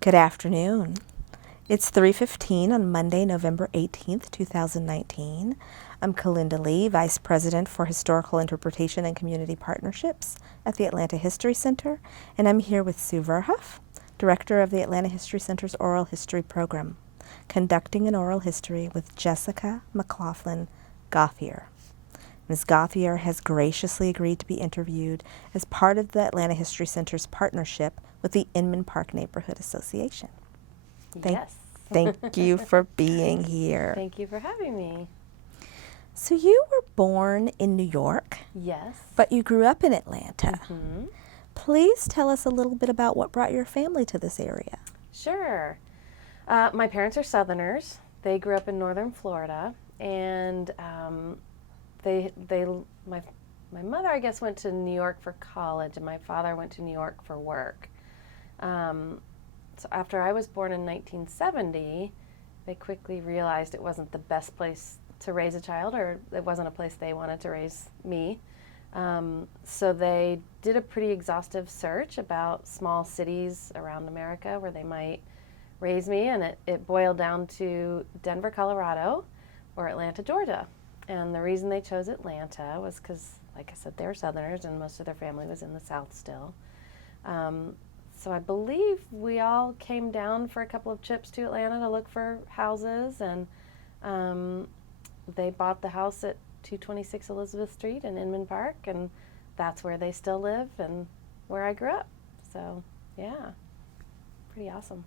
Good afternoon. It's 3:15 on Monday, November 18th, 2019. I'm Kalinda Lee, Vice President for Historical Interpretation and Community Partnerships at the Atlanta History Center, and I'm here with Sue Verhoff, Director of the Atlanta History Center's Oral History Program, conducting an oral history with Jessica McLaughlin Gauthier. Ms. Gauthier has graciously agreed to be interviewed as part of the Atlanta History Center's partnership with the Inman Park Neighborhood Association. Yes. Thank you for being here. Thank you for having me. So you were born in New York, Yes. but you grew up in Atlanta. Mm-hmm. Please tell us a little bit about what brought your family to this area. Sure. My parents are Southerners. They grew up in northern Florida, and my mother, I guess, went to New York for college, and my father went to New York for work. So after I was born in 1970, they quickly realized it wasn't the best place to raise a child, or it wasn't a place they wanted to raise me. So they did a pretty exhaustive search about small cities around America where they might raise me, and it boiled down to Denver, Colorado, or Atlanta, Georgia. And the reason they chose Atlanta was because, like I said, they were Southerners, and most of their family was in the South still. So I believe we all came down for a couple of trips to Atlanta to look for houses, and they bought the house at 226 Elizabeth Street in Inman Park, and that's where they still live and where I grew up. So, yeah, pretty awesome.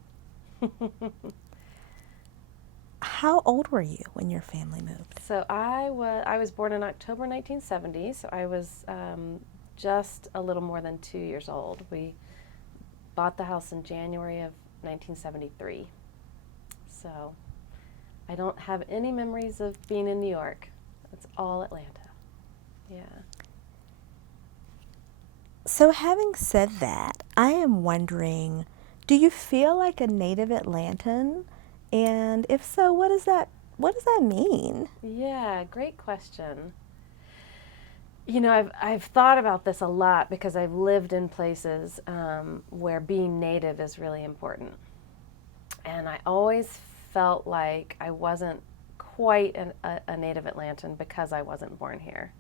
How old were you when your family moved? So I was born in October 1970, so I was just a little more than 2 years old. We bought the house in January of 1973. So I don't have any memories of being in New York. It's all Atlanta. Yeah. So having said that, I am wondering, do you feel like a native Atlantan? And if so, what does that mean? Yeah, great question. You know, I've thought about this a lot because I've lived in places where being native is really important. And I always felt like I wasn't quite a native Atlantan because I wasn't born here.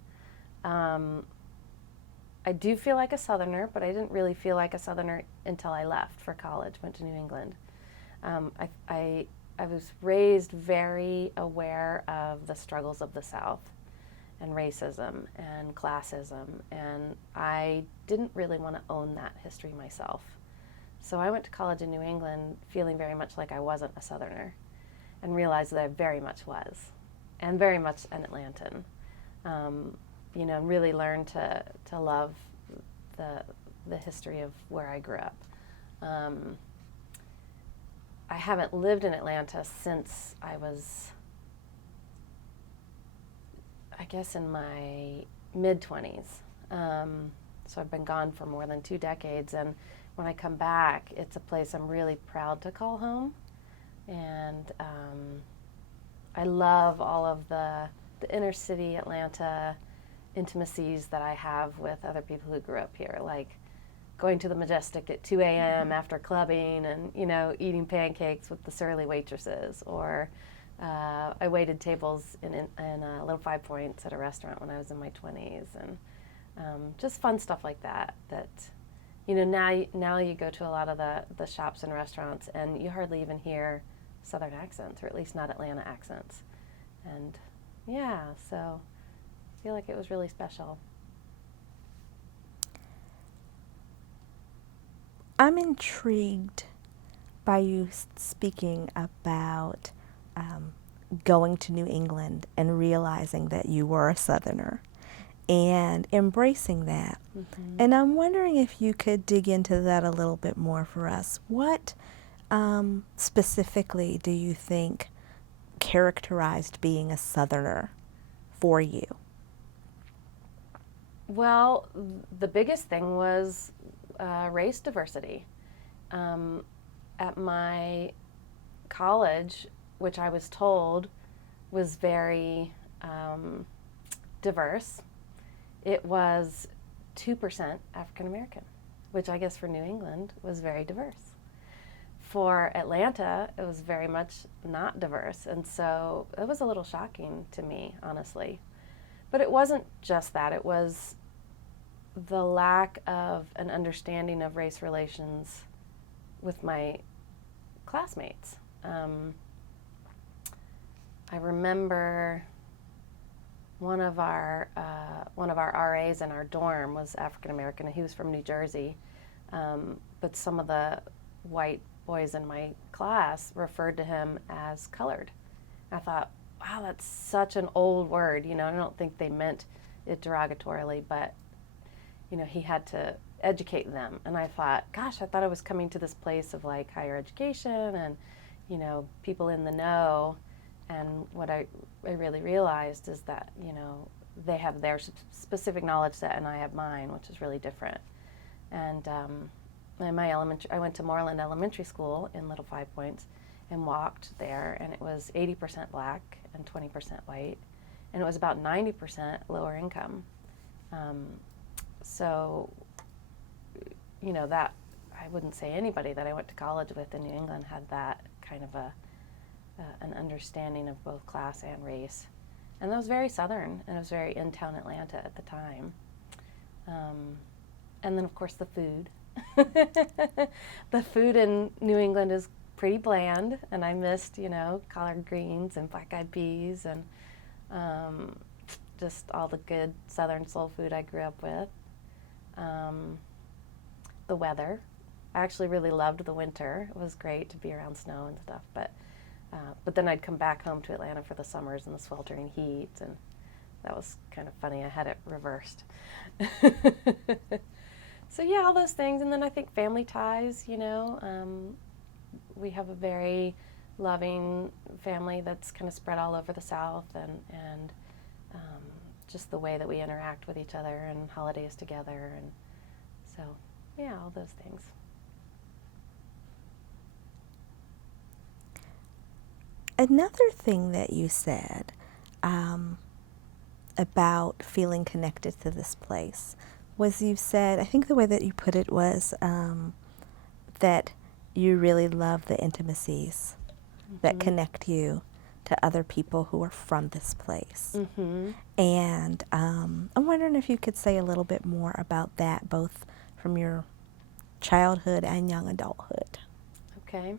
I do feel like a Southerner, but I didn't really feel like a Southerner until I left for college, went to New England. I was raised very aware of the struggles of the South and racism and classism, and I didn't really want to own that history myself. So I went to college in New England feeling very much like I wasn't a Southerner, and realized that I very much was, and very much an Atlantan. You know, really learned to love the history of where I grew up. I haven't lived in Atlanta since I was, I guess, in my mid-20s. So I've been gone for more than 2 decades, and when I come back, it's a place I'm really proud to call home. And I love all of the inner city Atlanta intimacies that I have with other people who grew up here, like going to the Majestic at 2 a.m. after clubbing and, you know, eating pancakes with the surly waitresses. Or I waited tables in Little Five Points at a restaurant when I was in my 20s. And just fun stuff like that, you know, now you go to a lot of the shops and restaurants and you hardly even hear Southern accents, or at least not Atlanta accents. And yeah, so I feel like it was really special. I'm intrigued by you speaking about going to New England and realizing that you were a Southerner and embracing that. Mm-hmm. And I'm wondering if you could dig into that a little bit more for us. What specifically do you think characterized being a Southerner for you? Well, the biggest thing was race diversity. At my college, which I was told was very diverse, it was 2% African American, which I guess for New England was very diverse. for Atlanta, it was very much not diverse. And so it was a little shocking to me, honestly. But it wasn't just that, it was the lack of an understanding of race relations with my classmates. I remember one of our RAs in our dorm was African American, and he was from New Jersey. But some of the white boys in my class referred to him as colored. I thought, wow, that's such an old word. You know, I don't think they meant it derogatorily, but you know, he had to educate them. And I thought, gosh, I thought I was coming to this place of like higher education and, you know, people in the know. And what I really realized is that, you know, they have their specific knowledge set and I have mine, which is really different. And in my I went to Moreland Elementary School in Little Five Points and walked there, and it was 80% black and 20% white, and it was about 90% lower income. So, you know, that I wouldn't say anybody that I went to college with in New England had that kind of an understanding of both class and race. And that was very Southern, and it was very in-town Atlanta at the time. And then, of course, the food. The food in New England is pretty bland, and I missed, you know, collard greens and black-eyed peas and just all the good Southern soul food I grew up with. The weather. I actually really loved the winter. It was great to be around snow and stuff, but then I'd come back home to Atlanta for the summers and the sweltering heat, and that was kind of funny. I had it reversed. So yeah, all those things. And then I think family ties, you know. We have a very loving family that's kind of spread all over the South, and just the way that we interact with each other and holidays together. And so, yeah, all those things. Another thing that you said about feeling connected to this place was, you said, I think the way that you put it was that you really love the intimacies that connect you to other people who are from this place. And I'm wondering if you could say a little bit more about that, both from your childhood and young adulthood. Okay.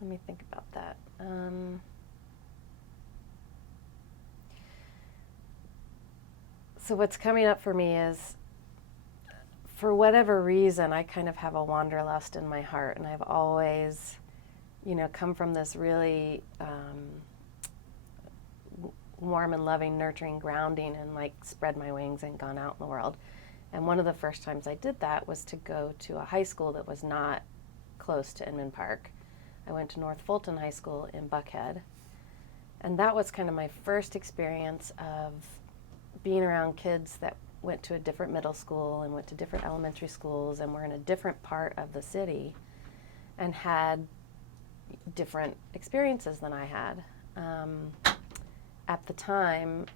Let me think about that. So what's coming up for me is, for whatever reason, I kind of have a wanderlust in my heart, and I've always, you know, come from this really warm and loving, nurturing grounding, and like spread my wings and gone out in the world. And one of the first times I did that was to go to a high school that was not close to Inman Park. I went to North Fulton High School in Buckhead, and that was kind of my first experience of being around kids that went to a different middle school and went to different elementary schools and were in a different part of the city and had different experiences than I had. At the time,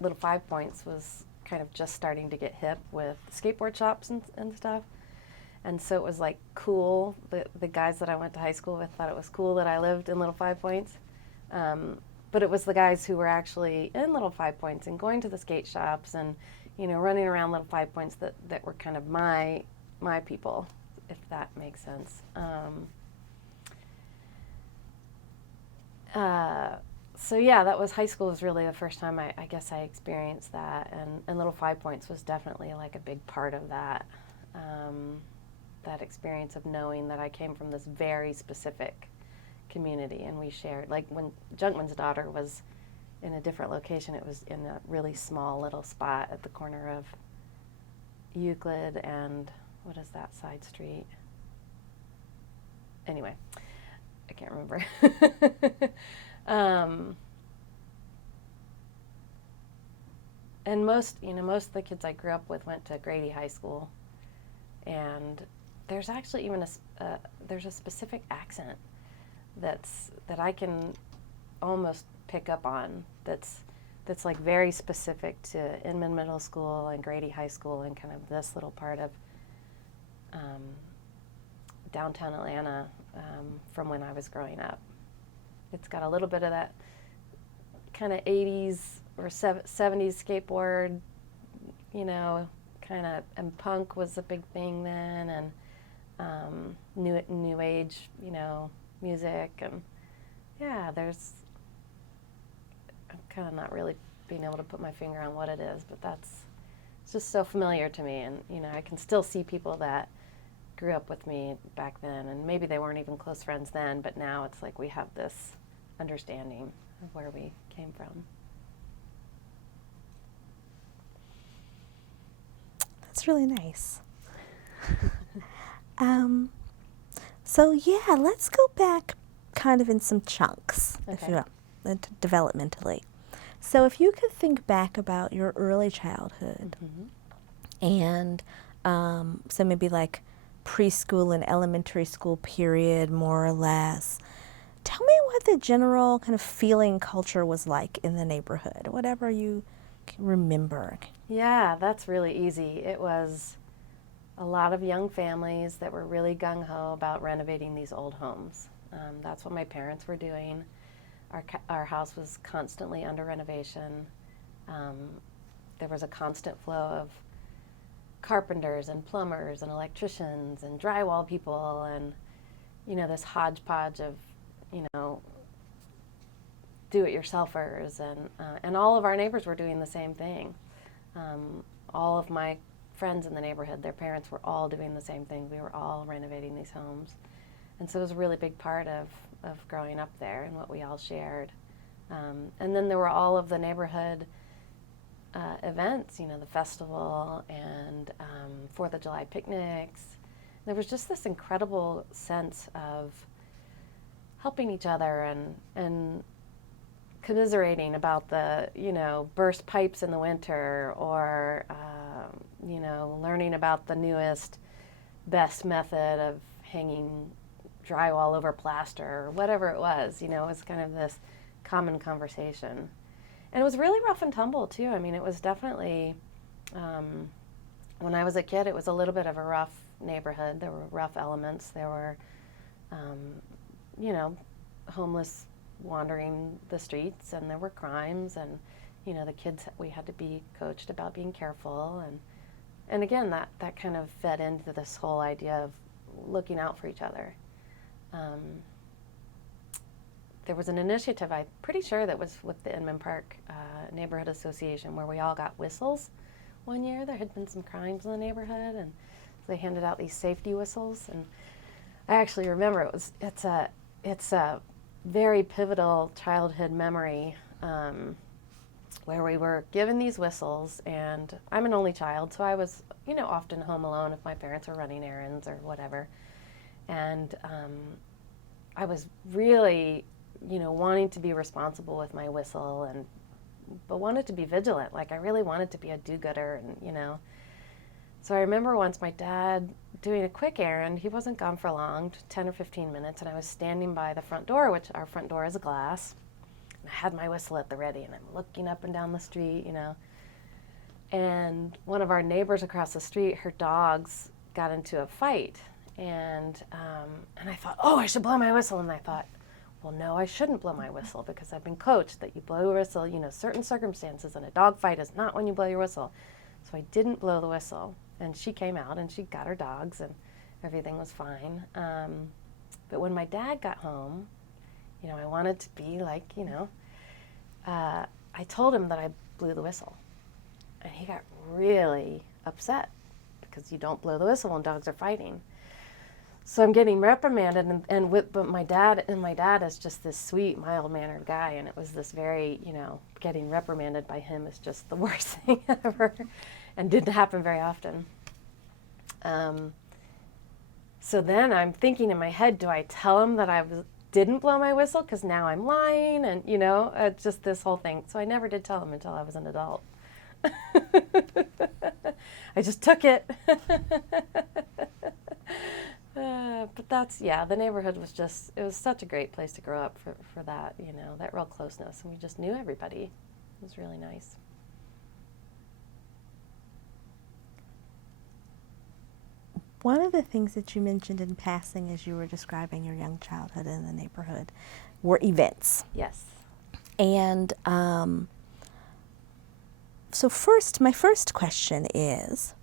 Little Five Points was kind of just starting to get hip with skateboard shops and stuff. And so it was like cool. The guys that I went to high school with thought it was cool that I lived in Little Five Points. But it was the guys who were actually in Little Five Points and going to the skate shops and, you know, running around Little Five Points that were kind of my people, if that makes sense. So yeah, that was, high school was really the first time I guess I experienced that, and Little Five Points was definitely like a big part of that. That experience of knowing that I came from this very specific community, and we shared, like when Junkman's daughter was in a different location, it was in a really small little spot at the corner of Euclid and, what is that side street? Anyway, I can't remember. And most of the kids I grew up with went to Grady High School, and there's actually even there's a specific accent that I can almost pick up on that's like very specific to Inman Middle School and Grady High School and kind of this little part of downtown Atlanta. from when I was growing up. It's got a little bit of that kind of 80s or 70s skateboard, you know, kind of, and punk was a big thing then, and new age, you know, music, and yeah, I'm kind of not really being able to put my finger on what it is, but it's just so familiar to me, and you know, I can still see people that grew up with me back then, and maybe they weren't even close friends then, but now it's like we have this understanding of where we came from. That's really nice. So yeah, let's go back kind of in some chunks, if you will, developmentally. So if you could think back about your early childhood, and so maybe like preschool and elementary school period, more or less, tell me what the general kind of feeling culture was like in the neighborhood, whatever you can remember. Yeah, that's really easy. It was a lot of young families that were really gung-ho about renovating these old homes. That's what my parents were doing. Our house was constantly under renovation. There was a constant flow of carpenters and plumbers and electricians and drywall people, and you know, this hodgepodge of, you know, do-it-yourselfers, and all of our neighbors were doing the same thing. All of my friends in the neighborhood, their parents were all doing the same thing. We were all renovating these homes. And so it was a really big part of growing up there and what we all shared. And then there were all of the neighborhood events, you know, the festival and 4th of July picnics. There was just this incredible sense of helping each other and commiserating about the, you know, burst pipes in the winter, or, you know, learning about the newest, best method of hanging drywall over plaster, or whatever it was. You know, it was kind of this common conversation. And it was really rough and tumble, too. I mean, it was definitely, when I was a kid, it was a little bit of a rough neighborhood. There were rough elements. There were, you know, homeless wandering the streets, and there were crimes, and you know, the kids, we had to be coached about being careful, and again, that kind of fed into this whole idea of looking out for each other. There was an initiative, I'm pretty sure, that was with the Inman Park Neighborhood Association, where we all got whistles one year. There had been some crimes in the neighborhood, and so they handed out these safety whistles, and I actually remember it's a very pivotal childhood memory, where we were given these whistles, and I'm an only child, so I was, you know, often home alone if my parents were running errands or whatever, and I was really, you know, wanting to be responsible with my whistle, but wanted to be vigilant. Like, I really wanted to be a do-gooder, and you know. So I remember once my dad doing a quick errand. He wasn't gone for long, 10 or 15 minutes, and I was standing by the front door, which our front door is glass. And I had my whistle at the ready, and I'm looking up and down the street, you know. And one of our neighbors across the street, her dogs got into a fight, and I thought, oh, I should blow my whistle. And I thought, well, no, I shouldn't blow my whistle, because I've been coached that you blow your whistle, you know, certain circumstances, and a dog fight is not when you blow your whistle. So I didn't blow the whistle. And she came out, and she got her dogs, and everything was fine. But when my dad got home, you know, I wanted to be like, you know, I told him that I blew the whistle. And he got really upset, because you don't blow the whistle when dogs are fighting. So I'm getting reprimanded, but my dad is just this sweet, mild-mannered guy, and it was this very, you know, getting reprimanded by him is just the worst thing ever, and didn't happen very often. So then I'm thinking in my head, do I tell him that I didn't blow my whistle, because now I'm lying, and you know, just this whole thing. So I never did tell him until I was an adult. I just took it. But that's, yeah, the neighborhood was just, it was such a great place to grow up for that, you know, that real closeness. And we just knew everybody. It was really nice. One of the things that you mentioned in passing as you were describing your young childhood in the neighborhood were events. Yes. And so my first question is,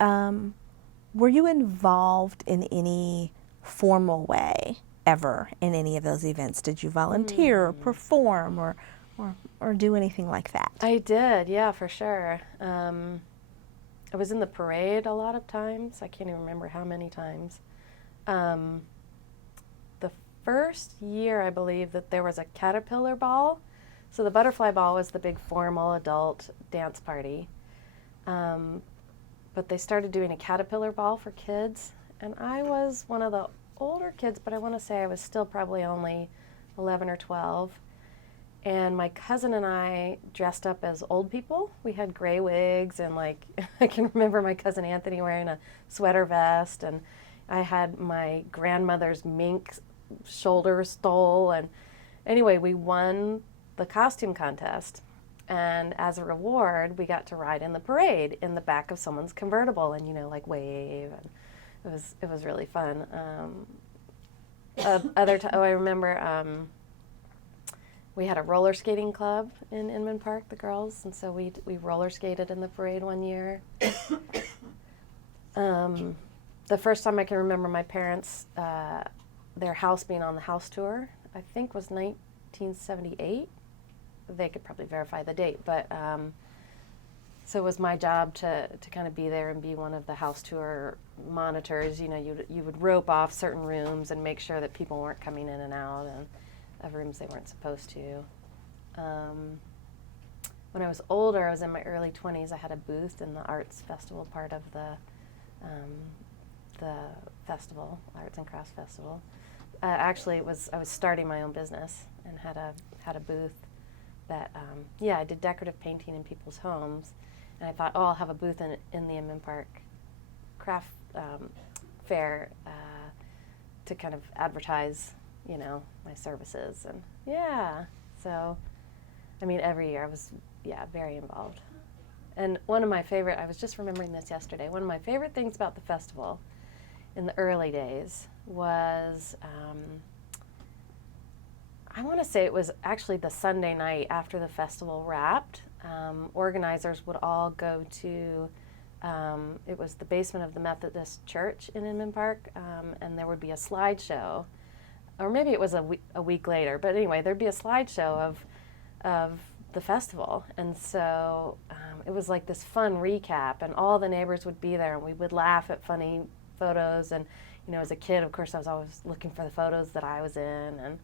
were you involved in any formal way ever in any of those events? Did you volunteer or perform or do anything like that? I did, yeah, for sure. I was in the parade a lot of times. I can't even remember how many times. The first year, I believe, that there was a caterpillar ball. So the butterfly ball was the big formal adult dance party. But they started doing a caterpillar ball for kids. And I was one of the older kids, but I want to say I was still probably only 11 or 12. And my cousin and I dressed up as old people. We had gray wigs and I can remember my cousin Anthony wearing a sweater vest, and I had my grandmother's mink shoulder stole. And anyway, we won the costume contest. And as a reward, we got to ride in the parade in the back of someone's convertible and, wave. And it was really fun. I remember we had a roller skating club in Inman Park, the girls, and so we roller skated in the parade one year. The first time I can remember my parents, their house being on the house tour, I think was 1978. They could probably verify the date, but so it was my job to kind of be there and be one of the house tour monitors. You would rope off certain rooms and make sure that people weren't coming in and out and of rooms they weren't supposed to. When I was older, I was in my early 20s, I had a booth in the arts festival part of the festival, Arts and Crafts Festival. Actually, I was starting my own business and had a booth that, I did decorative painting in people's homes. And I thought, I'll have a booth in the Inman Park craft fair to kind of advertise my services. And so, every year I was, very involved. And one of my favorite, I was just remembering this yesterday, one of my favorite things about the festival in the early days was, I want to say it was actually the Sunday night after the festival wrapped. Organizers would all go to, it was the basement of the Methodist Church in Inman Park, and there would be a slideshow. Or maybe it was a week later, but anyway, there'd be a slideshow of the festival. And so it was like this fun recap, and all the neighbors would be there, and we would laugh at funny photos. And, as a kid, of course, I was always looking for the photos that I was in. And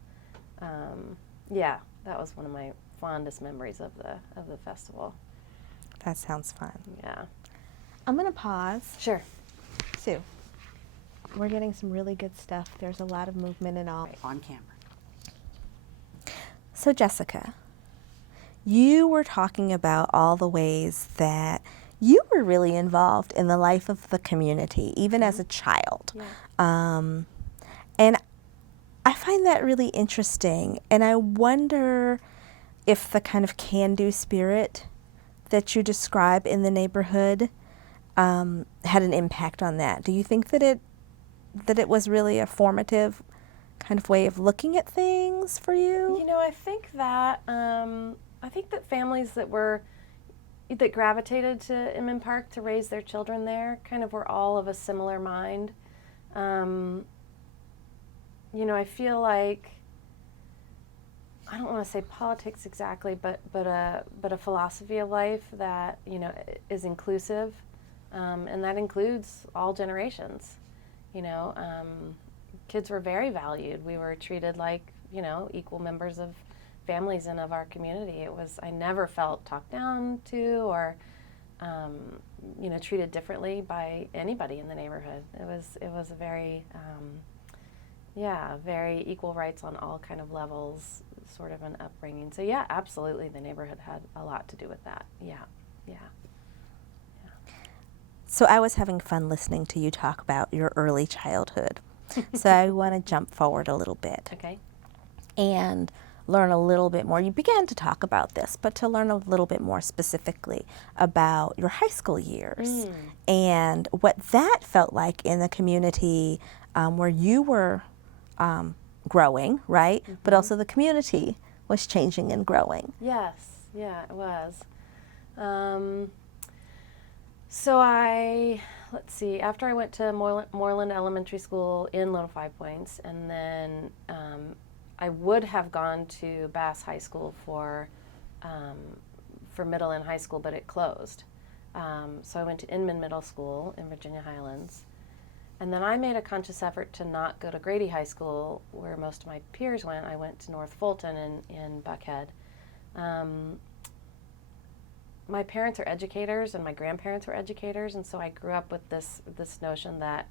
that was one of my fondest memories of the festival. That sounds fun. Yeah. I'm going to pause. Sure. Sue, we're getting some really good stuff. There's a lot of movement and all. On camera. So Jessica, you were talking about all the ways that you were really involved in the life of the community, even as a child. Yeah. And I find that really interesting. And I wonder if the kind of can-do spirit that you describe in the neighborhood had an impact on that. Do you think that it was really a formative kind of way of looking at things for you? I think that families that gravitated to Inman Park to raise their children there kind of were all of a similar mind. I feel like, I don't want to say politics exactly, but a philosophy of life that is inclusive, and that includes all generations. Kids were very valued. We were treated like equal members of families and of our community. I never felt talked down to or treated differently by anybody in the neighborhood. It was a very very equal rights on all kind of levels, sort of an upbringing. So absolutely, the neighborhood had a lot to do with that. Yeah. So I was having fun listening to you talk about your early childhood. So I want to jump forward a little bit. Okay. And learn a little bit more. You began to talk about this, but to learn a little bit more specifically about your high school years and what that felt like in the community where you were growing, right? But also the community was changing and growing. Yes, yeah, it was. So let's see, after I went to Moreland Elementary School in Little Five Points, and then I would have gone to Bass High School for middle and high school, but it closed. So I went to Inman Middle School in Virginia Highlands. And then I made a conscious effort to not go to Grady High School, where most of my peers went. I went to North Fulton in Buckhead. My parents are educators, and my grandparents were educators, and so I grew up with this notion that,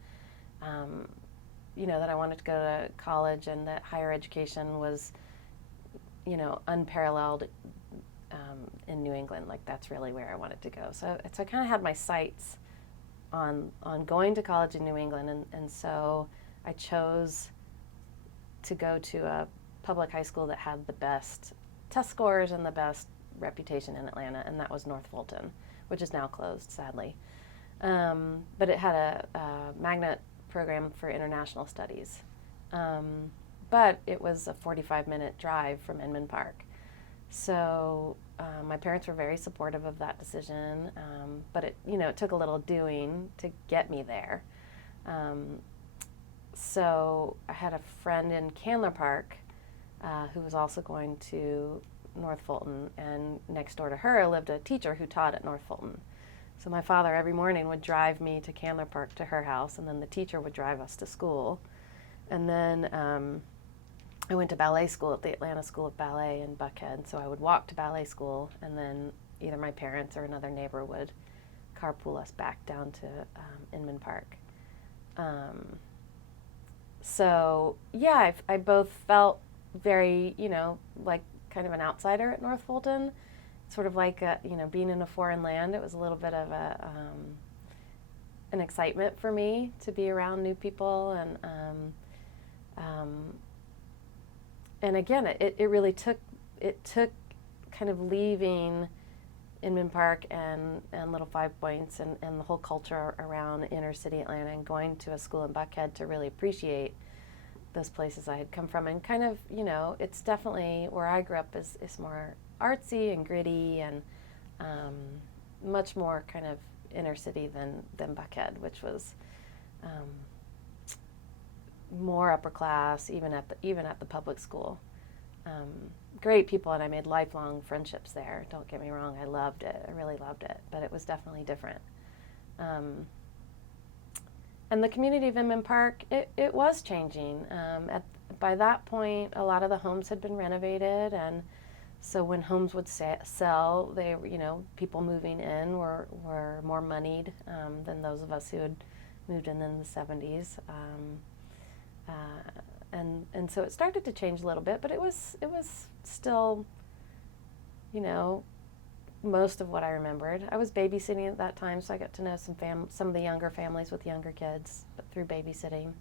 that I wanted to go to college, and that higher education was, unparalleled in New England. Like, that's really where I wanted to go. So I kind of had my sights on going to college in New England, and so I chose to go to a public high school that had the best test scores and the best reputation in Atlanta, and that was North Fulton, which is now closed, sadly. But it had a magnet program for international studies. But it was a 45-minute drive from Inman Park. So my parents were very supportive of that decision, but it took a little doing to get me there. So I had a friend in Candler Park who was also going to North Fulton, and next door to her lived a teacher who taught at North Fulton. So my father every morning would drive me to Candler Park to her house, and then the teacher would drive us to school. And then I went to ballet school at the Atlanta School of Ballet in Buckhead, so I would walk to ballet school, and then either my parents or another neighbor would carpool us back down to Inman Park. So yeah, I both felt very, like kind of an outsider at North Fulton, sort of like being in a foreign land. It was a little bit of an excitement for me to be around new people, and again, it really took kind of leaving Inman Park and Little Five Points and the whole culture around inner city Atlanta, and going to a school in Buckhead to really appreciate those places I had come from. And kind of, it's definitely where I grew up is more artsy and gritty and much more kind of inner city than Buckhead, which was more upper class, even at the public school. Great people, and I made lifelong friendships there. Don't get me wrong, I loved it. I really loved it, but it was definitely different. And the community of Inman Park, it was changing. By that point, a lot of the homes had been renovated, and so when homes would sell, they, people moving in were more moneyed than those of us who had moved in the 70s. And so it started to change a little bit, but it was still, most of what I remembered. I was babysitting at that time, so I got to know some of the younger families with younger kids, but through babysitting.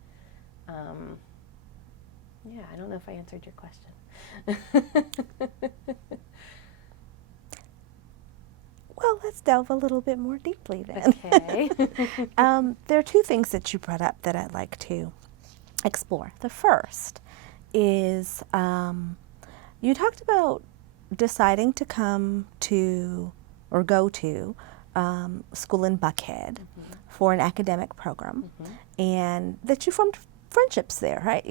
Yeah, I don't know if I answered your question. Well, let's delve a little bit more deeply then. Okay. There are two things that you brought up that I'd like to explore. The first is you talked about deciding to come to or go to school in Buckhead for an academic program, and that you formed friendships there, right?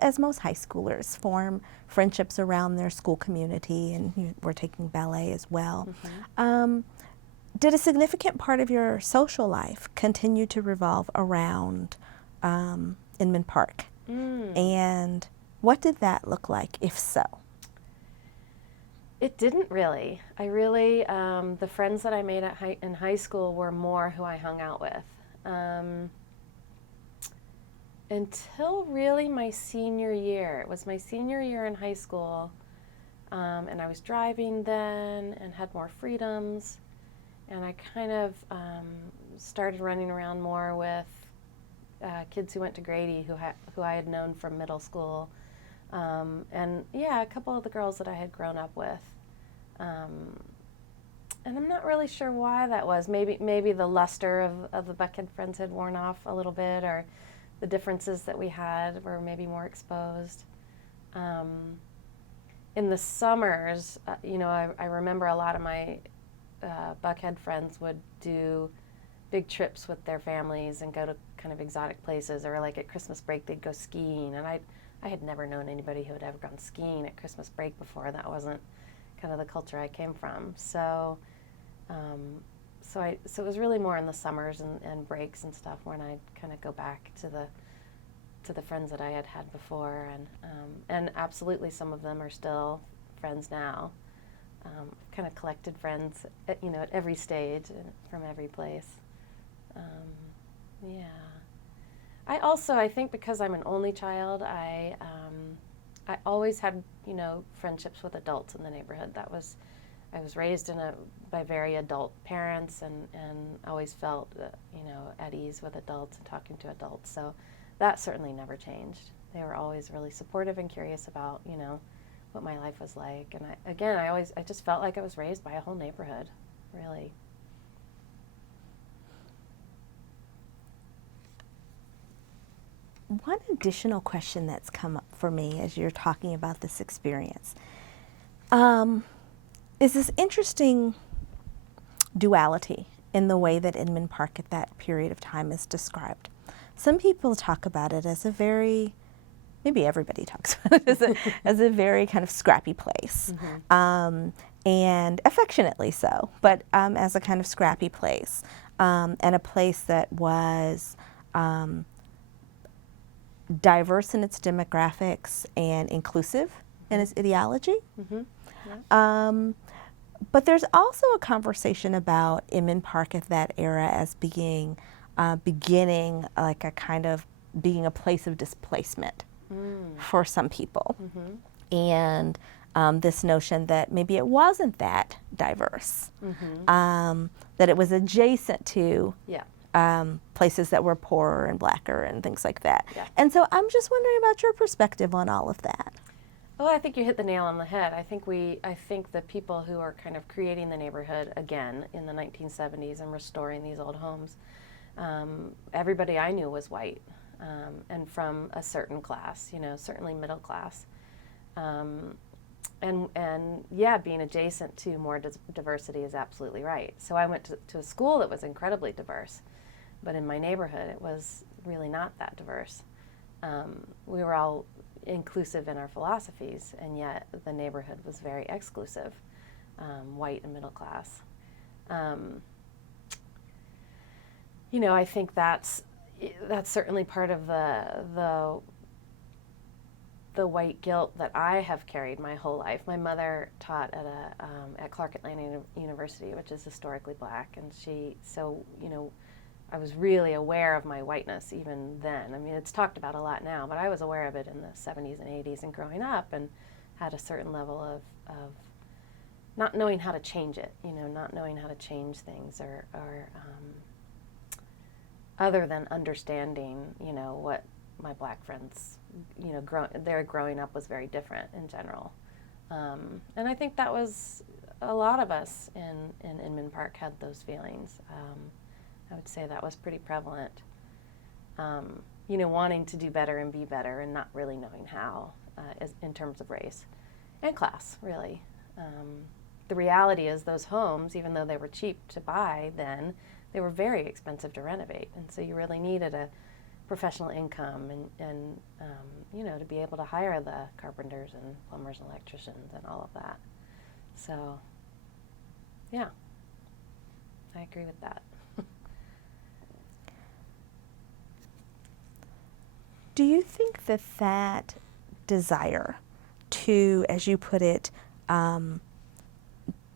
As most high schoolers form friendships around their school community, and you were taking ballet as well. Did a significant part of your social life continue to revolve around Inman Park? And what did that look like, if so? It didn't really. The friends that I made in high school were more who I hung out with. Until really my senior year. It was my senior year in high school, and I was driving then and had more freedoms, and I kind of started running around more with kids who went to Grady, who I had known from middle school, And yeah, a couple of the girls that I had grown up with. And I'm not really sure why that was. Maybe the luster of the Buckhead friends had worn off a little bit, or the differences that we had were maybe more exposed. In the summers, I remember a lot of my Buckhead friends would do big trips with their families and go to kind of exotic places, or like at Christmas break they'd go skiing. And I had never known anybody who had ever gone skiing at Christmas break before. That wasn't kind of the culture I came from. So it was really more in the summers and breaks and stuff when I'd kind of go back to the friends that I had had before, and absolutely some of them are still friends now. Kind of collected friends at every stage from every place. Yeah. I think because I'm an only child, I always had friendships with adults in the neighborhood. I was raised by very adult parents, and always felt at ease with adults and talking to adults. So that certainly never changed. They were always really supportive and curious about what my life was like. And I just felt like I was raised by a whole neighborhood, really. One additional question that's come up for me as you're talking about this experience is this interesting duality in the way that Inman Park at that period of time is described. Some people talk about it as maybe everybody talks about it as a very kind of scrappy place, and affectionately so, but as a kind of scrappy place, and a place that was diverse in its demographics and inclusive in its ideology. Yeah. But there's also a conversation about Inman Park at that era as beginning like a kind of being a place of displacement for some people. And this notion that maybe it wasn't that diverse, that it was adjacent to places that were poorer and blacker and things like that. Yeah. And so I'm just wondering about your perspective on all of that. Well, I think you hit the nail on the head. I think the people who are kind of creating the neighborhood again in the 1970s and restoring these old homes, everybody I knew was white, and from a certain class, certainly middle class. And yeah, being adjacent to more diversity is absolutely right. So I went to a school that was incredibly diverse, but in my neighborhood it was really not that diverse. We were all inclusive in our philosophies, and yet the neighborhood was very exclusive, white and middle class. I think that's certainly part of the white guilt that I have carried my whole life. My mother taught at Clark Atlanta University, which is historically black, and I was really aware of my whiteness even then. I mean, it's talked about a lot now, but I was aware of it in the 70s and 80s and growing up, and had a certain level of not knowing how to change it, not knowing how to change things, or other than understanding, what my black friends, their growing up was very different in general. And I think that was, a lot of us in Inman Park had those feelings. I would say that was pretty prevalent. Wanting to do better and be better and not really knowing how, in terms of race and class, really. The reality is those homes, even though they were cheap to buy then, they were very expensive to renovate. And so you really needed a professional income and to be able to hire the carpenters and plumbers and electricians and all of that. So, yeah, I agree with that. Do you think that desire to, as you put it,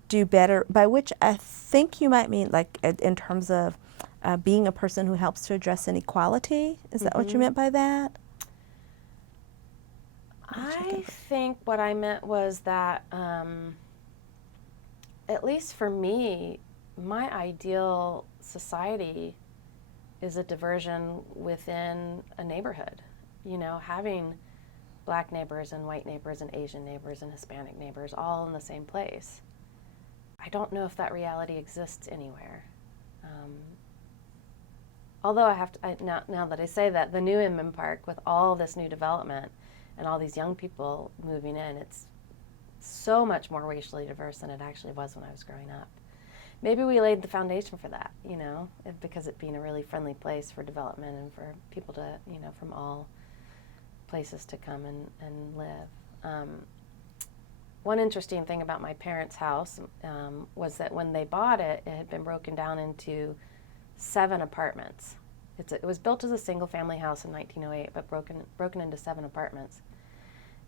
do better, by which I think you might mean like in terms of being a person who helps to address inequality, is that what you meant by that? I think what I meant was that, at least for me, my ideal society is a diversion within a neighborhood. Having black neighbors and white neighbors and Asian neighbors and Hispanic neighbors all in the same place. I don't know if that reality exists anywhere. Although now that I say that, the new Inman Park with all this new development and all these young people moving in, it's so much more racially diverse than it actually was when I was growing up. Maybe we laid the foundation for that, because it being a really friendly place for development and for people to, from all places to come and live. One interesting thing about my parents' house was that when they bought it, it had been broken down into 7 apartments. It was built as a single-family house in 1908, but broken into 7 apartments.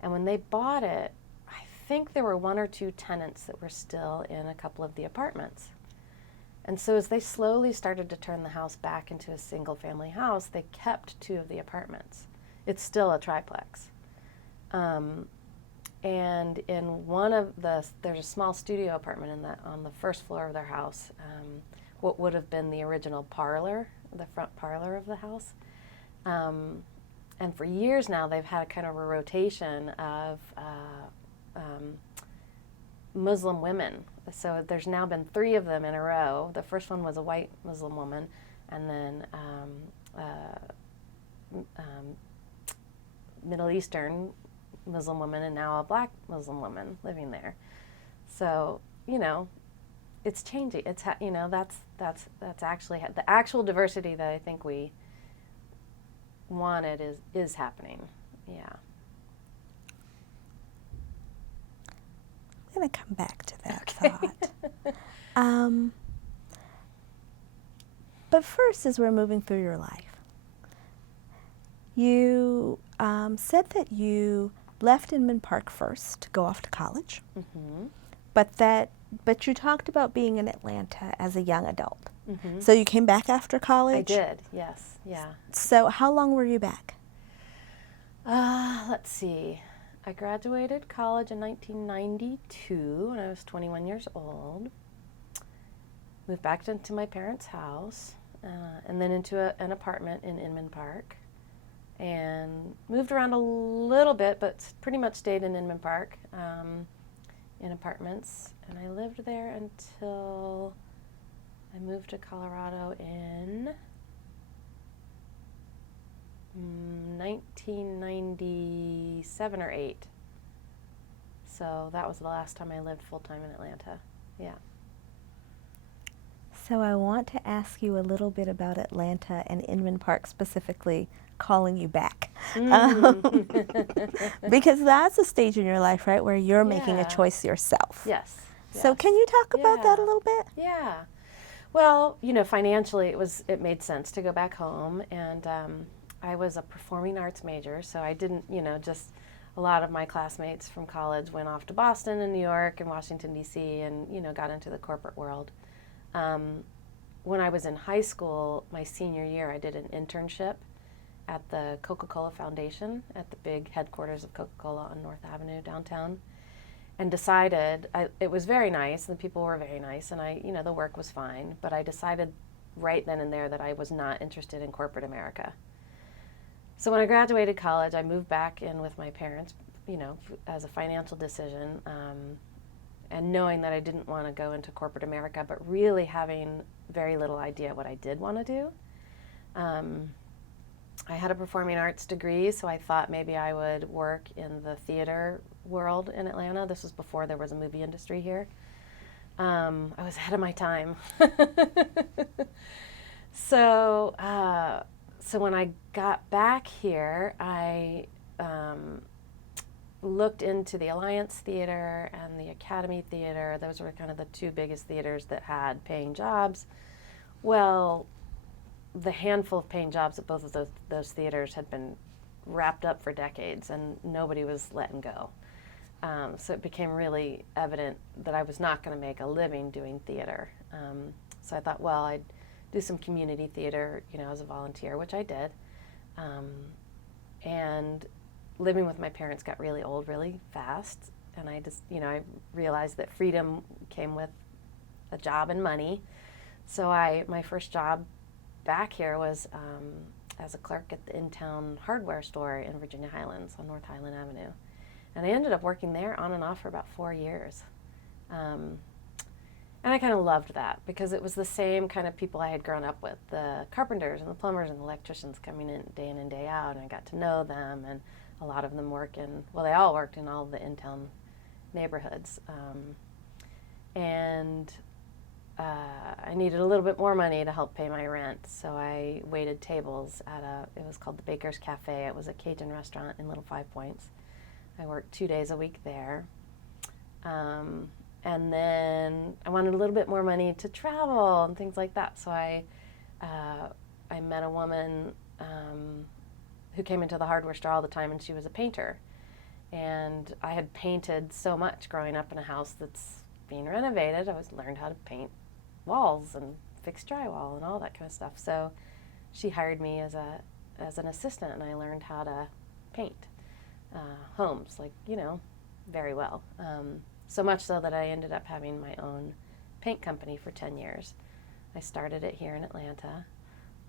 And when they bought it, I think there were 1 or 2 tenants that were still in a couple of the apartments. And so as they slowly started to turn the house back into a single-family house, they kept 2 of the apartments. It's still a triplex. And in there's a small studio apartment on the first floor of their house, what would have been the original parlor, the front parlor of the house. And for years now, they've had kind of a rotation of Muslim women. So there's now been 3 of them in a row. The first one was a white Muslim woman, and then Middle Eastern Muslim woman, and now a black Muslim woman living there. So, it's changing. It's that's actually the actual diversity that I think we wanted is happening. Yeah. I'm going to come back to that thought. But first, as we're moving through your life, you said that you left Inman Park first to go off to college, Mm-hmm. but you talked about being in Atlanta as a young adult. Mm-hmm. So you came back after college? I did, yes, yeah. So how long were you back? Let's see. I graduated college in 1992 when I was 21 years old. Moved back into my parents' house, and then into an apartment in Inman Park. And moved around a little bit, but pretty much stayed in Inman Park in apartments. And I lived there until I moved to Colorado in 1997 or 8. So that was the last time I lived full-time in Atlanta. Yeah. So I want to ask you a little bit about Atlanta and Inman Park specifically calling you back. Because that's a stage in your life, right, where you're making a choice yourself. Yes. So can you talk about that a little bit? Yeah. Well, financially it made sense to go back home, and I was a performing arts major, so I didn't, just a lot of my classmates from college went off to Boston and New York and Washington, D.C., and, got into the corporate world. When I was in high school, my senior year, I did an internship at the Coca-Cola Foundation at the big headquarters of Coca-Cola on North Avenue downtown, and decided, it was very nice, and the people were very nice, and the work was fine, but I decided right then and there that I was not interested in corporate America. So when I graduated college, I moved back in with my parents, as a financial decision, and knowing that I didn't want to go into corporate America, but really having very little idea what I did want to do. I had a performing arts degree, so I thought maybe I would work in the theater world in Atlanta. This was before there was a movie industry here. I was ahead of my time. So when I got back here, I looked into the Alliance Theater and the Academy Theater. Those were kind of the 2 biggest theaters that had paying jobs. Well, the handful of paying jobs at both of those theaters had been wrapped up for decades, and nobody was letting go. So it became really evident that I was not going to make a living doing theater. So I thought, well, I'd do some community theater, as a volunteer, which I did. And living with my parents got really old really fast, and I just, I realized that freedom came with a job and money. So my first job back here was as a clerk at the in-town hardware store in Virginia Highlands on North Highland Avenue. And I ended up working there on and off for about 4 years. And I kind of loved that because it was the same kind of people I had grown up with, the carpenters and the plumbers and the electricians coming in and day out, and I got to know them, and a lot of them they all worked in all the in-town neighborhoods. And I needed a little bit more money to help pay my rent, so I waited tables at it was called the Baker's Cafe. It was a Cajun restaurant in Little Five Points. I worked 2 days a week there. And then I wanted a little bit more money to travel and things like that. So I met a woman who came into the hardware store all the time, and she was a painter. And I had painted so much growing up in a house that's being renovated. I learned how to paint walls and fix drywall and all that kind of stuff. So she hired me as an assistant, and I learned how to paint homes, very well. So much so that I ended up having my own paint company for 10 years. I started it here in Atlanta.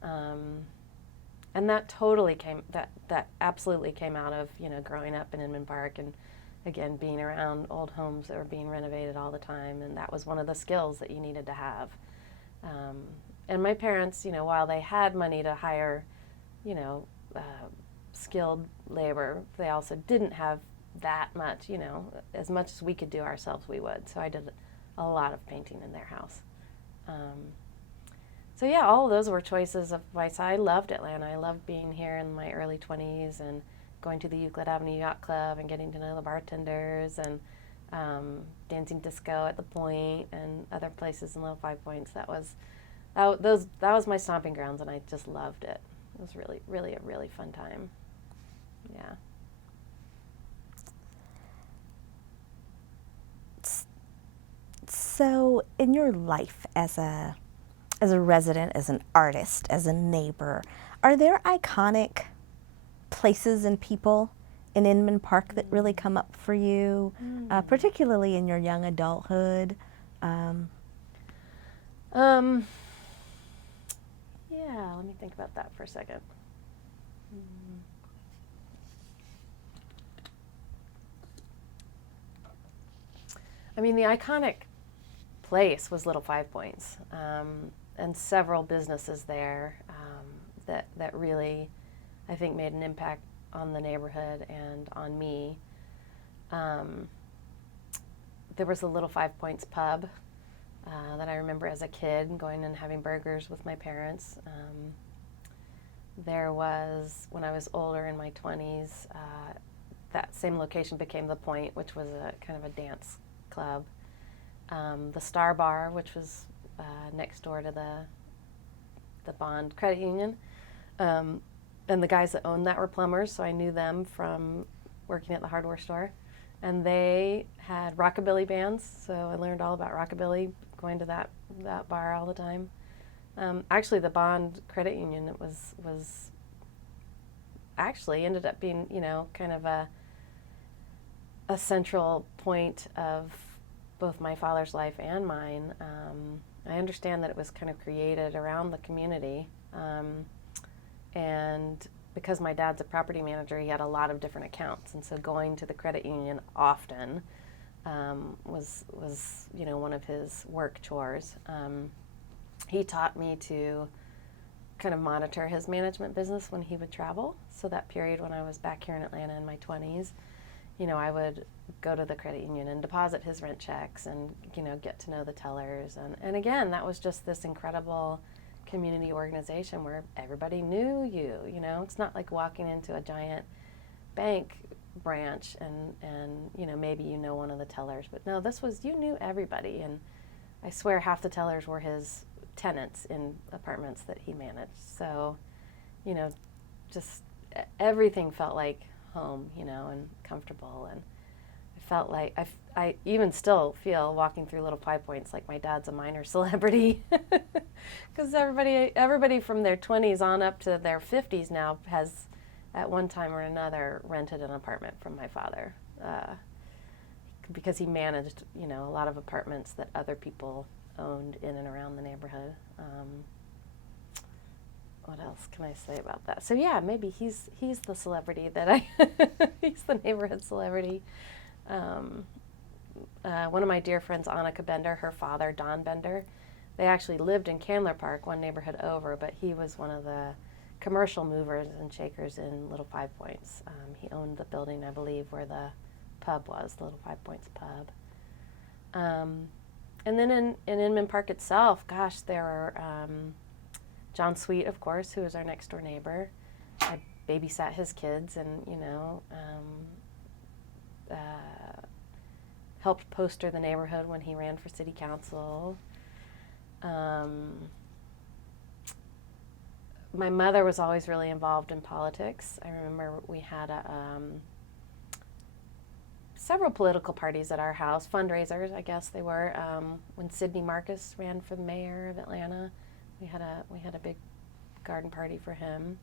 And that absolutely came out of, growing up in Inman Park and, again, being around old homes that were being renovated all the time. And that was one of the skills that you needed to have. And my parents, while they had money to hire, skilled labor, they also didn't have that much, as much as we could do ourselves, we would. So I did a lot of painting in their house. So yeah, all of those were choices of my side. I loved Atlanta. I loved being here in my early 20s and going to the Euclid Avenue Yacht Club and getting to know the bartenders and dancing disco at the Point and other places in Little Five Points. That was my stomping grounds, and I just loved it. It was really, really a really fun time. Yeah. So, in your life as a resident, as an artist, as a neighbor, are there iconic places and people in Inman Park that really come up for you, particularly in your young adulthood? Yeah, let me think about that for a second. I mean, the iconic place was Little Five Points, and several businesses there that really, I think, made an impact on the neighborhood and on me. There was a Little Five Points pub that I remember as a kid going and having burgers with my parents. There was, when I was older in my 20s, that same location became the Point, which was a kind of a dance club. The Star Bar, which was next door to the Bond Credit Union. And the guys that owned that were plumbers, so I knew them from working at the hardware store. And they had rockabilly bands, so I learned all about rockabilly going to that bar all the time. Actually, the Bond Credit Union, it was actually ended up being, kind of a central point of both my father's life and mine. I understand that it was kind of created around the community. And because my dad's a property manager, he had a lot of different accounts. And so going to the credit union often was one of his work chores. He taught me to kind of monitor his management business when he would travel. So that period when I was back here in Atlanta in my 20s, I would go to the credit union and deposit his rent checks and, get to know the tellers. And again, that was just this incredible community organization where everybody knew you. It's not like walking into a giant bank branch and maybe one of the tellers. But no, you knew everybody. And I swear half the tellers were his tenants in apartments that he managed. So, just everything felt like home, and comfortable. And I felt like I even still feel walking through Little Five Points like my dad's a minor celebrity, because everybody from their 20s on up to their 50s now has, at one time or another, rented an apartment from my father, because he managed, a lot of apartments that other people owned in and around the neighborhood. what else can I say about that? So yeah, maybe he's the celebrity that I he's the neighborhood celebrity. Um, One of my dear friends, Annika Bender, her father, Don Bender, they actually lived in Candler Park, one neighborhood over, but he was one of the commercial movers and shakers in Little Five Points. He owned the building, I believe, where the pub was, the Little Five Points pub. And then in Inman Park itself, gosh, there were John Sweet, of course, who was our next door neighbor. I babysat his kids and, helped poster the neighborhood when he ran for city council. My mother was always really involved in politics. I remember we had several political parties at our house, fundraisers, I guess they were. When Sidney Marcus ran for the mayor of Atlanta, we had a big garden party for him.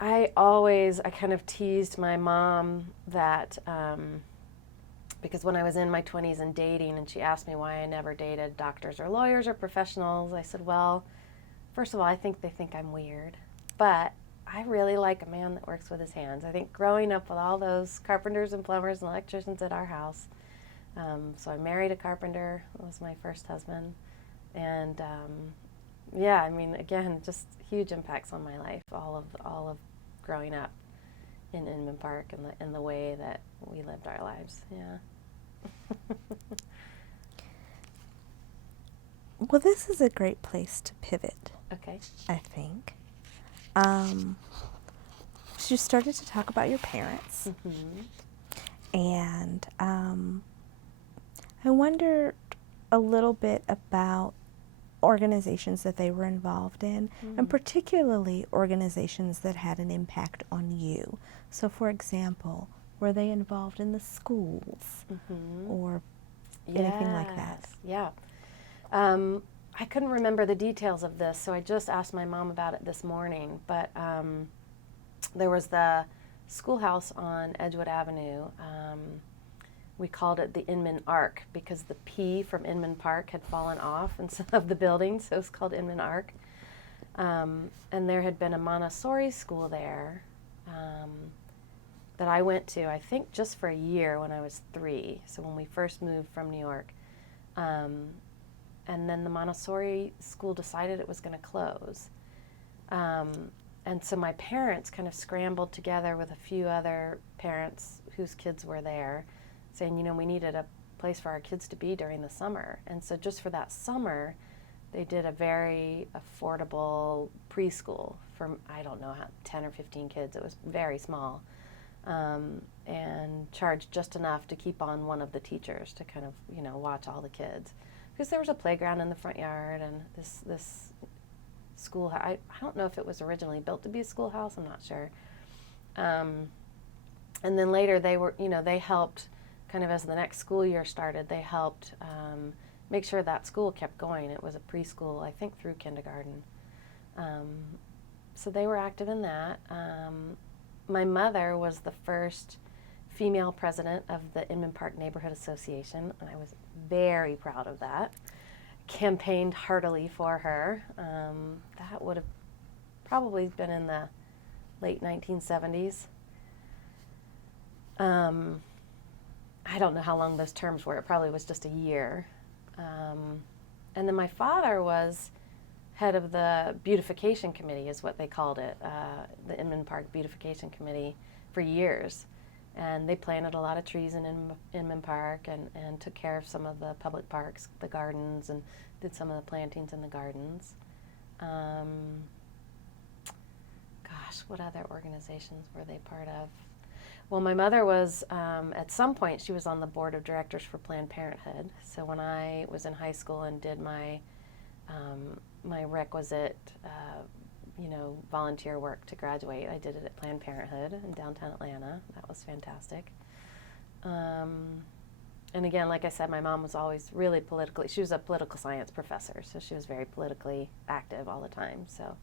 I kind of teased my mom that because when I was in my 20s and dating, and she asked me why I never dated doctors or lawyers or professionals, I said, well, first of all, I think they think I'm weird, but I really like a man that works with his hands. I think growing up with all those carpenters and plumbers and electricians at our house, so I married a carpenter. That was my first husband. And yeah, I mean, again, just huge impacts on my life, all of growing up in Inman Park and the way that we lived our lives. Yeah. Well, this is a great place to pivot, Okay. I think. So you started to talk about your parents, and I wondered a little bit about organizations that they were involved in, and particularly organizations that had an impact on you. So, for example, were they involved in the schools or anything like that? Yeah. I couldn't remember the details of this, so I just asked my mom about it this morning. But there was the schoolhouse on Edgewood Avenue. We called it the Inman Arc because the P from Inman Park had fallen off in some of the buildings, so it was called Inman Arc. And there had been a Montessori school there that I went to, I think, just for a year when I was 3, so when we first moved from New York. And then the Montessori school decided it was going to close. And so my parents kind of scrambled together with a few other parents whose kids were there, saying, we needed a place for our kids to be during the summer. And so just for that summer, they did a very affordable preschool for, I don't know, 10 or 15 kids. It was very small. And charged just enough to keep on one of the teachers to kind of, watch all the kids. Because there was a playground in the front yard, and this school, I don't know if it was originally built to be a schoolhouse, I'm not sure. And then later they helped, kind of as the next school year started, they helped make sure that school kept going. It was a preschool, I think, through kindergarten. So they were active in that. My mother was the first female president of the Inman Park Neighborhood Association, and I was very proud of that. Campaigned heartily for her. That would have probably been in the late 1970s. I don't know how long those terms were. It probably was just a year. And then my father was head of the beautification committee, is what they called it, the Inman Park Beautification Committee, for years. And they planted a lot of trees in Inman Park and took care of some of the public parks, the gardens, and did some of the plantings in the gardens. Gosh, what other organizations were they part of? Well, my mother was, at some point, she was on the board of directors for Planned Parenthood. So when I was in high school and did my requisite, volunteer work to graduate, I did it at Planned Parenthood in downtown Atlanta. That was fantastic. And again, like I said, my mom was always really she was a political science professor, so she was very politically active all the time. So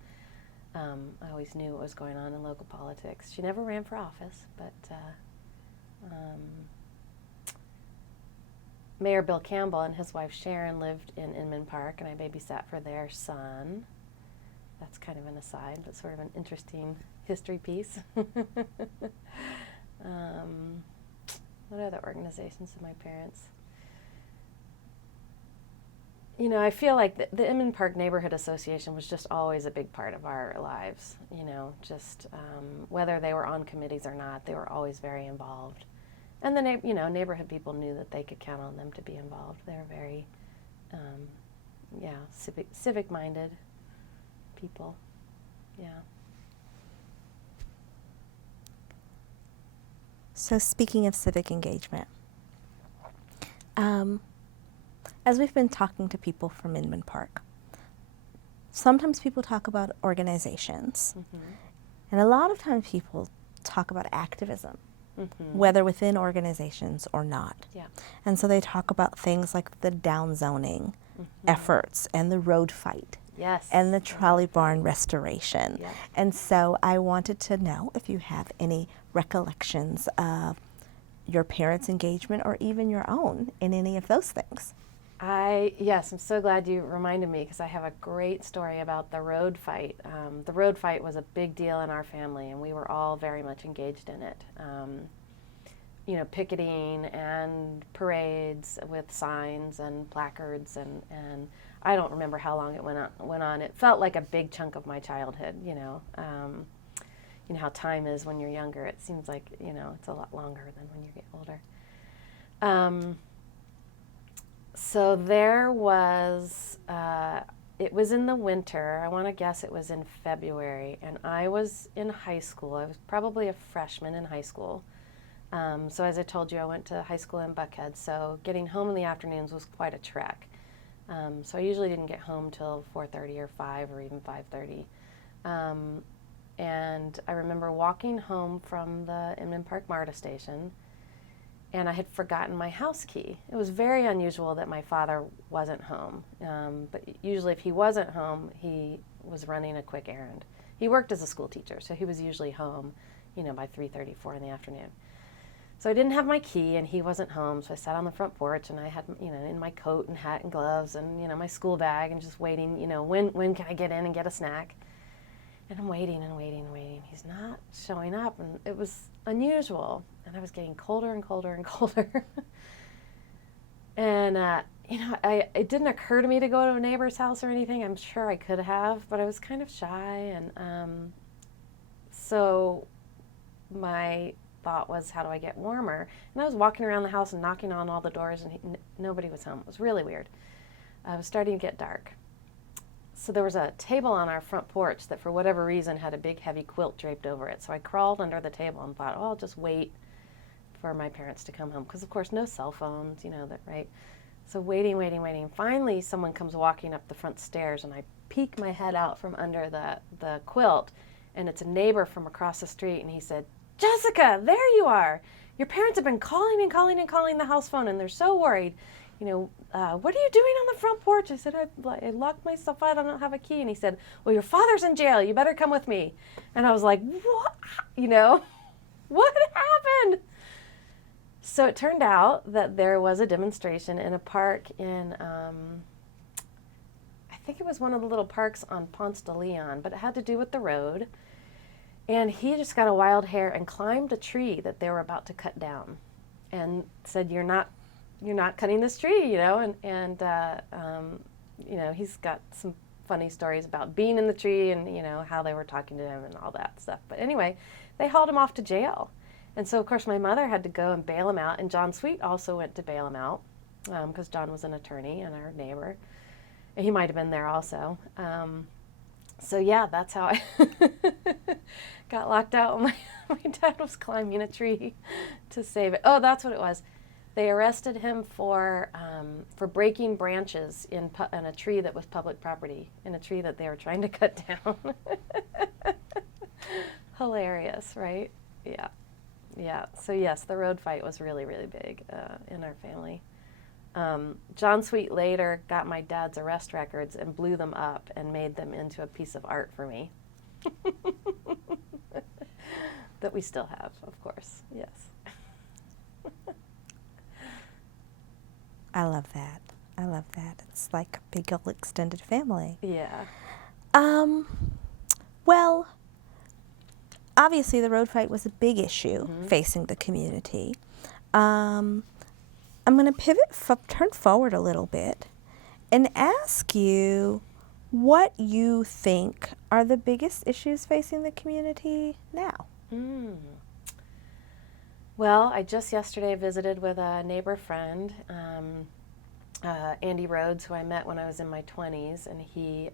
I always knew what was going on in local politics. She never ran for office, but Mayor Bill Campbell and his wife Sharon lived in Inman Park, and I babysat for their son. That's kind of an aside, but sort of an interesting history piece. What other organizations did my parents? You know, I feel like the Inman Park Neighborhood Association was just always a big part of our lives. You know, just whether they were on committees or not, they were always very involved. And the neighborhood people knew that they could count on them to be involved. They were very, civic-minded people. Yeah. So speaking of civic engagement, as we've been talking to people from Inman Park, sometimes people talk about organizations, and a lot of times people talk about activism, whether within organizations or not. Yeah. And so they talk about things like the downzoning efforts and the road fight. Yes. And the trolley barn restoration. Yeah. And so I wanted to know if you have any recollections of your parents' engagement or even your own in any of those things. Yes, I'm so glad you reminded me, because I have a great story about the road fight. The road fight was a big deal in our family, and we were all very much engaged in it. You know, picketing and parades with signs and placards, and I don't remember how long it went on. It felt like a big chunk of my childhood, you know. You know how time is when you're younger. It seems like, you know, it's a lot longer than when you get older. So there was, it was in the winter. I want to guess it was in February, and I was in high school. I was probably a freshman in high school. So as I told you, I went to high school in Buckhead, so getting home in the afternoons was quite a trek. So I usually didn't get home till 4:30 or 5 or even 5:30. And I remember walking home from the Inman Park MARTA station, and I had forgotten my house key. It was very unusual that my father wasn't home, but usually if he wasn't home, he was running a quick errand. He worked as a school teacher, so he was usually home, you know, by 3:30, 4 in the afternoon. So I didn't have my key, and he wasn't home, so I sat on the front porch, and I had, you know, in my coat and hat and gloves and, you know, my school bag, and just waiting, you know, when can I get in and get a snack? And I'm waiting and waiting and waiting. He's not showing up, and it was unusual, and I was getting colder and colder and colder. And, you know, it didn't occur to me to go to a neighbor's house or anything. I'm sure I could have, but I was kind of shy, and so my thought was, how do I get warmer? And I was walking around the house and knocking on all the doors, and nobody was home. It was really weird. It was starting to get dark. So there was a table on our front porch that for whatever reason had a big heavy quilt draped over it. So I crawled under the table and thought, oh, I'll just wait for my parents to come home. Because of course, no cell phones, you know, that, right? So waiting. Finally, someone comes walking up the front stairs, and I peek my head out from under the quilt, and it's a neighbor from across the street, and he said, Jessica, there you are. Your parents have been calling the house phone, and they're so worried. You know, what are you doing on the front porch? I said, I locked myself out. I don't have a key. And he said, well, your father's in jail. You better come with me. And I was like, what? You know, what happened? So it turned out that there was a demonstration in a park in, I think it was one of the little parks on Ponce de Leon, but it had to do with the road. And he just got a wild hair and climbed a tree that they were about to cut down, and said, "You're not cutting this tree," you know. And you know, he's got some funny stories about being in the tree, and you know how they were talking to him and all that stuff. But anyway, they hauled him off to jail, and so of course my mother had to go and bail him out, and John Sweet also went to bail him out, because John was an attorney and our neighbor, and he might have been there also. So yeah, that's how I got locked out when my dad was climbing a tree to save it. Oh, that's what it was. They arrested him for breaking branches in a tree that was public property, in a tree that they were trying to cut down. Hilarious, right? Yeah. Yeah. So yes, the road fight was really, really big in our family. John Sweet later got my dad's arrest records and blew them up and made them into a piece of art for me. That we still have, of course, yes. I love that. I love that. It's like a big old extended family. Yeah. Um, well, obviously the road fight was a big issue facing the community. I'm going to turn forward a little bit and ask you what you think are the biggest issues facing the community now. Well, I just yesterday visited with a neighbor friend, Andy Rhodes, who I met when I was in my 20s, and he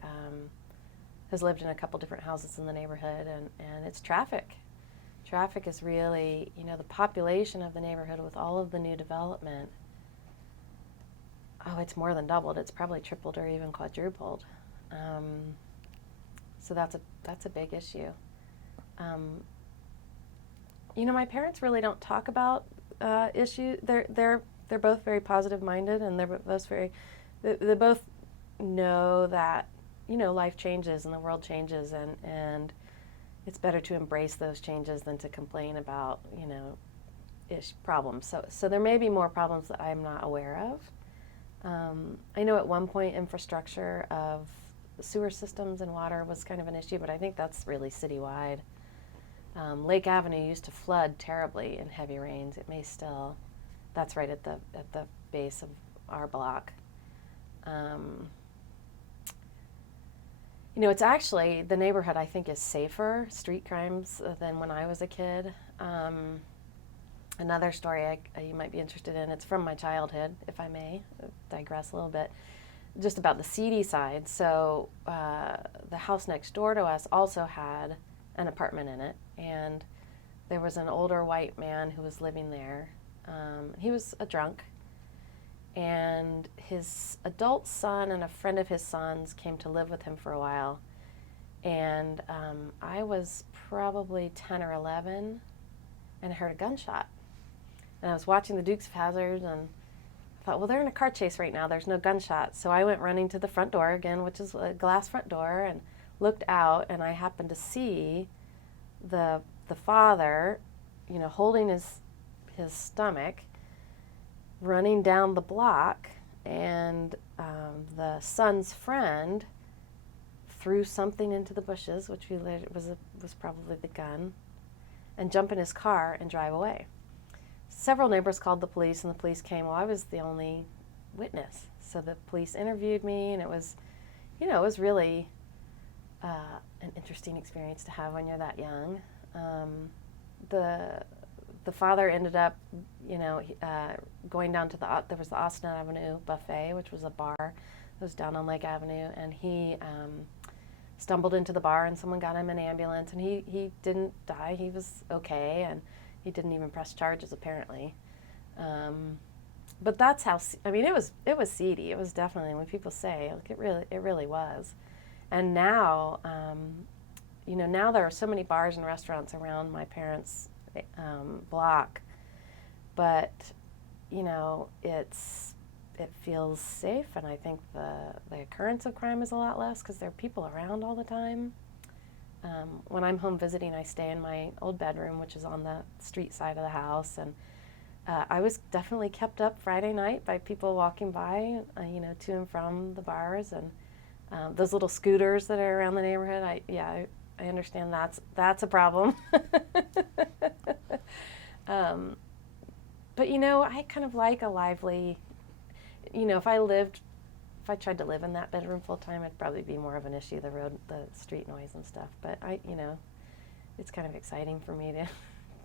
has lived in a couple different houses in the neighborhood, and it's traffic. Traffic is really, the population of the neighborhood with all of the new development, it's more than doubled. It's probably tripled or even quadrupled. So that's a big issue. My parents really don't talk about issues. They're both very positive minded, and they're both they both know that life changes and the world changes, and it's better to embrace those changes than to complain about problems. So there may be more problems that I'm not aware of. I know at one point infrastructure of sewer systems and water was kind of an issue, but I think that's really citywide. Lake Avenue used to flood terribly in heavy rains. It may still. That's right at the base of our block. It's actually, the neighborhood I think is safer, street crimes, than when I was a kid. Another story you might be interested in, it's from my childhood, if I may digress a little bit, just about the seedy side. So the house next door to us also had an apartment in it, and there was an older white man who was living there. He was a drunk, and his adult son and a friend of his son's came to live with him for a while. And I was probably 10 or 11, and I heard a gunshot. And I was watching the Dukes of Hazzard, and I thought, well, they're in a car chase right now. There's no gunshot. So I went running to the front door again, which is a glass front door, and looked out, and I happened to see the father, holding his stomach, running down the block, and the son's friend threw something into the bushes, which we later was probably the gun, and jump in his car and drive away. Several neighbors called the police, and the police came. Well, I was the only witness, so the police interviewed me, and it was really an interesting experience to have when you're that young. The father ended up, going down to there was the Austin Avenue Buffet, which was a bar that was down on Lake Avenue, and he stumbled into the bar, and someone got him an ambulance, and he didn't die. He was okay, and he didn't even press charges apparently. But that's how it was seedy. It was definitely, when people say, like, it really was. And now, now there are so many bars and restaurants around my parents' block, but it feels safe, and I think the occurrence of crime is a lot less because there are people around all the time. When I'm home visiting, I stay in my old bedroom, which is on the street side of the house, and I was definitely kept up Friday night by people walking by, to and from the bars, and those little scooters that are around the neighborhood. I understand that's a problem. But I kind of like a lively. If I tried to live in that bedroom full time, it'd probably be more of an issue, the street noise and stuff. But it's kind of exciting for me to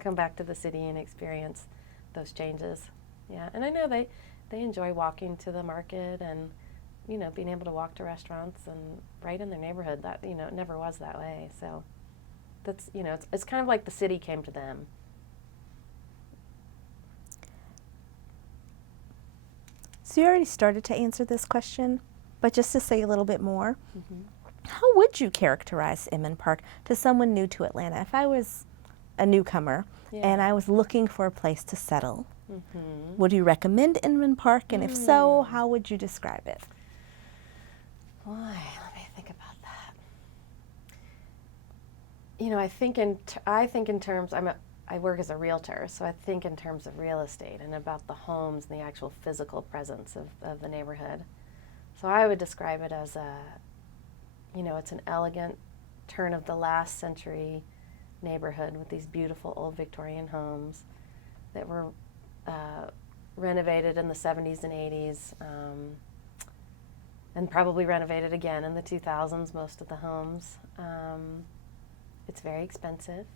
come back to the city and experience those changes. Yeah, and I know they enjoy walking to the market and, being able to walk to restaurants and right in their neighborhood. That, it never was that way. So that's, it's kind of like the city came to them. So you already started to answer this question, but just to say a little bit more, how would you characterize Inman Park to someone new to Atlanta? If I was a newcomer and I was looking for a place to settle, would you recommend Inman Park? And if so, how would you describe it? Boy, let me think about that. I think in terms, I work as a realtor, so I think in terms of real estate and about the homes and the actual physical presence of the neighborhood. So I would describe it as it's an elegant turn of the last century neighborhood with these beautiful old Victorian homes that were renovated in the 70s and 80s, and probably renovated again in the 2000s, most of the homes. It's very expensive.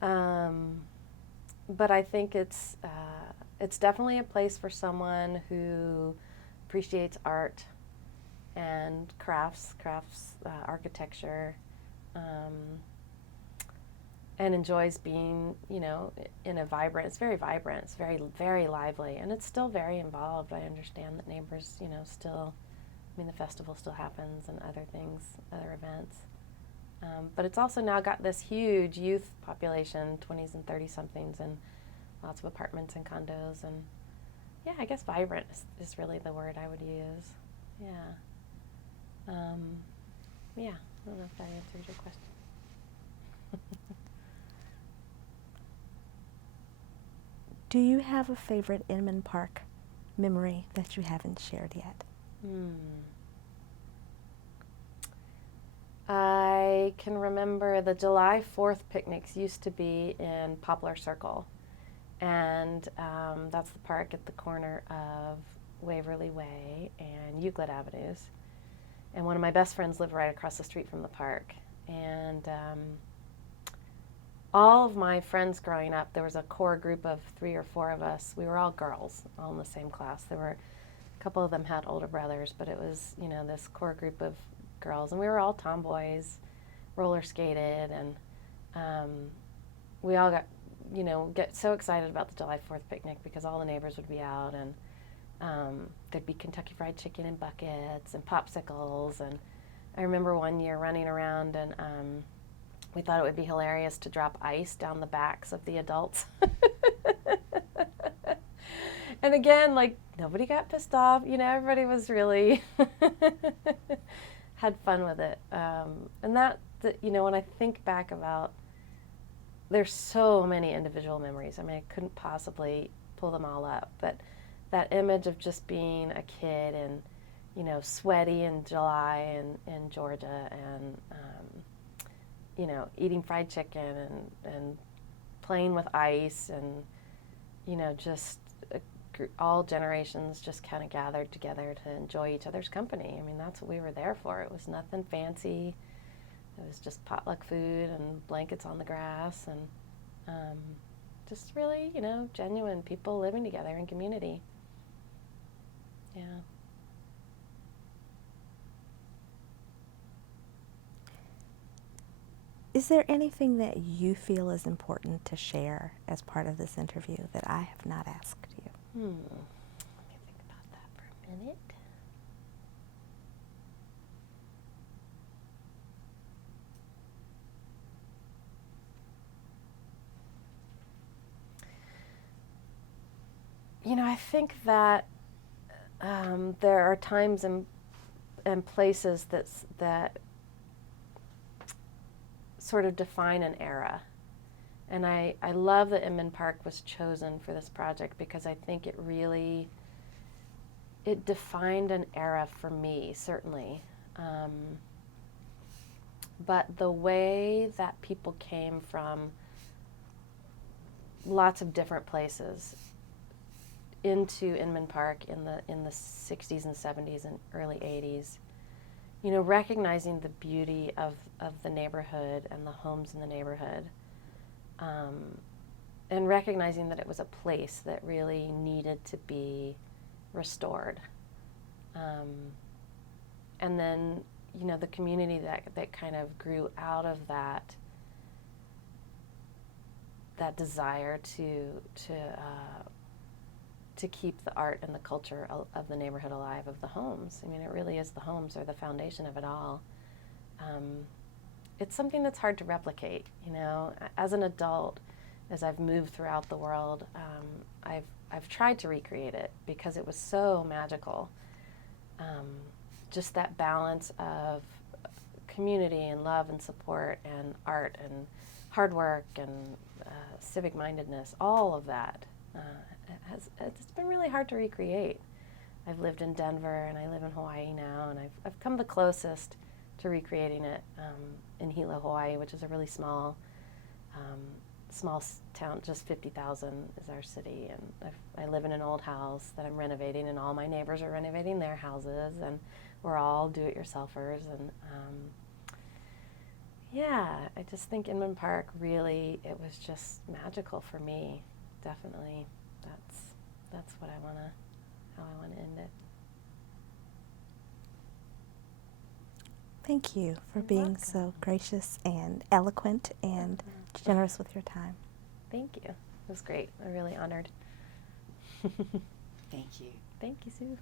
But I think it's definitely a place for someone who appreciates art and crafts, architecture, and enjoys being, in a vibrant. It's very vibrant. It's very, very lively, and it's still very involved. I understand that neighbors, still. I mean, the festival still happens and other things, other events. But it's also now got this huge youth population, 20s and 30-somethings, and lots of apartments and condos. And yeah, I guess vibrant is really the word I would use. Yeah. Yeah, I don't know if that answers your question. Do you have a favorite Inman Park memory that you haven't shared yet? I can remember the July 4th picnics used to be in Poplar Circle, and that's the park at the corner of Waverly Way and Euclid Avenues. And one of my best friends lived right across the street from the park. And all of my friends growing up, there was a core group of 3 or 4 of us. We were all girls, all in the same class. There were a couple of them had older brothers, but it was, this core group of girls. And we were all tomboys, roller skated, and we all got, get so excited about the July 4th picnic because all the neighbors would be out, and there'd be Kentucky Fried Chicken in buckets and popsicles. And I remember one year running around, and we thought it would be hilarious to drop ice down the backs of the adults. And again, nobody got pissed off. Everybody was really had fun with it. And when I think back about, there's so many individual memories. I mean, I couldn't possibly pull them all up, but that image of just being a kid and, sweaty in July in Georgia, and, eating fried chicken and playing with ice, and, just all generations just kind of gathered together to enjoy each other's company. I mean, that's what we were there for. It was nothing fancy. It was just potluck food and blankets on the grass, and just really, genuine people living together in community. Yeah. Is there anything that you feel is important to share as part of this interview that I have not asked you? Let me think about that for a minute. I think that there are times and places that sort of define an era. And I love that Inman Park was chosen for this project because I think it defined an era for me, certainly. But the way that people came from lots of different places into Inman Park in the 60s and 70s and early 80s, recognizing the beauty of the neighborhood and the homes in the neighborhood, and recognizing that it was a place that really needed to be restored. And then, the community that kind of grew out of that desire to keep the art and the culture of the neighborhood alive, of the homes. I mean, it really is the homes are the foundation of it all. It's something that's hard to replicate, As an adult, as I've moved throughout the world, I've tried to recreate it because it was so magical. Just that balance of community and love and support and art and hard work and civic mindedness, all of that, it's been really hard to recreate. I've lived in Denver and I live in Hawaii now, and I've come the closest to recreating it in Hilo, Hawaii, which is a really small town, just 50,000 is our city, and I live in an old house that I'm renovating, and all my neighbors are renovating their houses, and we're all do-it-yourselfers, and yeah, I just think Inman Park really, it was just magical for me. Definitely, that's what I wanna, how I wanna end it. Thank you for You're being welcome. so gracious and eloquent and generous with your time. Thank you. It was great. I'm really honored. Thank you. Thank you, Sue.